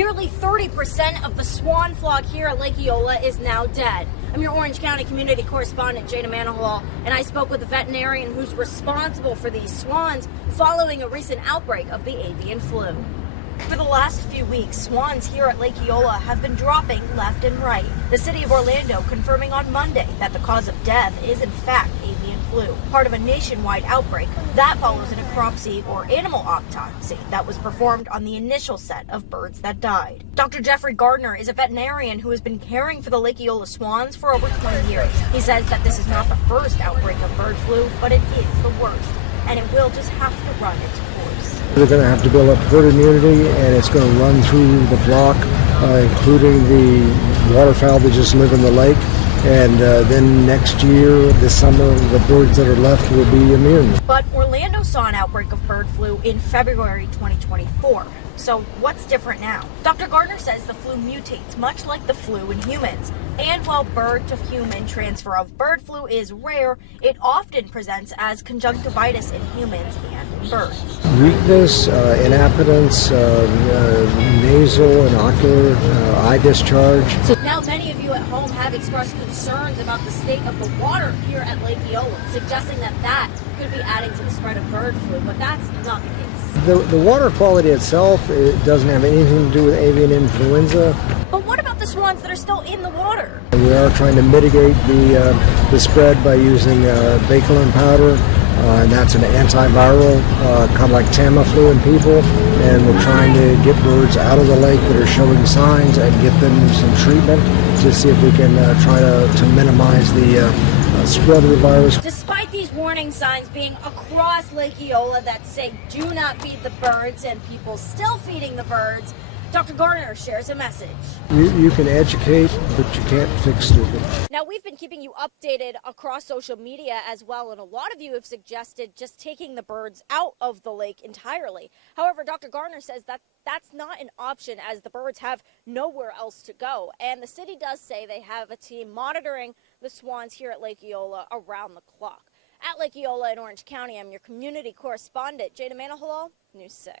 Nearly 30% of the swan flock here at Lake Eola is now dead. I'm your Orange County Community Correspondent, Jada Manihala, and I spoke with a veterinarian who's responsible for these swans following a recent outbreak of the avian flu. For the last few weeks, swans here at Lake Eola have been dropping left and right. The city of Orlando confirming on Monday that the cause of death is in fact avian flu, part of a nationwide outbreak. That follows a necropsy or animal autopsy that was performed on the initial set of birds that died. Dr. Jeffrey Gardner is a veterinarian who has been caring for the Lake Eola swans for over 20 years. He says that this is not the first outbreak of bird flu, but it is the worst, and it will just have to run its course. They're going to have to build up herd immunity, and it's going to run through the flock, including the waterfowl that just live in the lake. And then next year, this summer, the birds that are left will be immune. But Orlando saw an outbreak of bird flu in February 2024. So what's different now? Dr. Gardner says the flu mutates much like the flu in humans. And while bird to human transfer of bird flu is rare, it often presents as conjunctivitis in humans and in birds. Weakness, inappetence, nasal and ocular eye discharge. So now many of you at home have expressed concerns about the state of the water here at Lake Eola, suggesting that could be adding to the spread of bird flu, but that's not the case. The water quality itself, it doesn't have anything to do with avian influenza. But what about the swans that are still in the water? We are trying to mitigate the spread by using bakelin powder, and that's an antiviral, kind of like Tamiflu in people. And we're trying to get birds out of the lake that are showing signs and get them some treatment to see if we can try to minimize the spread of the virus. Despite these warning signs being across Lake Eola that say do not feed the birds and people still feeding the birds, Dr. Gardner shares a message. You can educate, but you can't fix stupid. Now, we've been keeping you updated across social media as well, and a lot of you have suggested just taking the birds out of the lake entirely. However, Dr. Gardner says that that's not an option as the birds have nowhere else to go. And the city does say they have a team monitoring the swans here at Lake Eola around the clock. At Lake Eola in Orange County, I'm your community correspondent, Jada Manihala, News 6.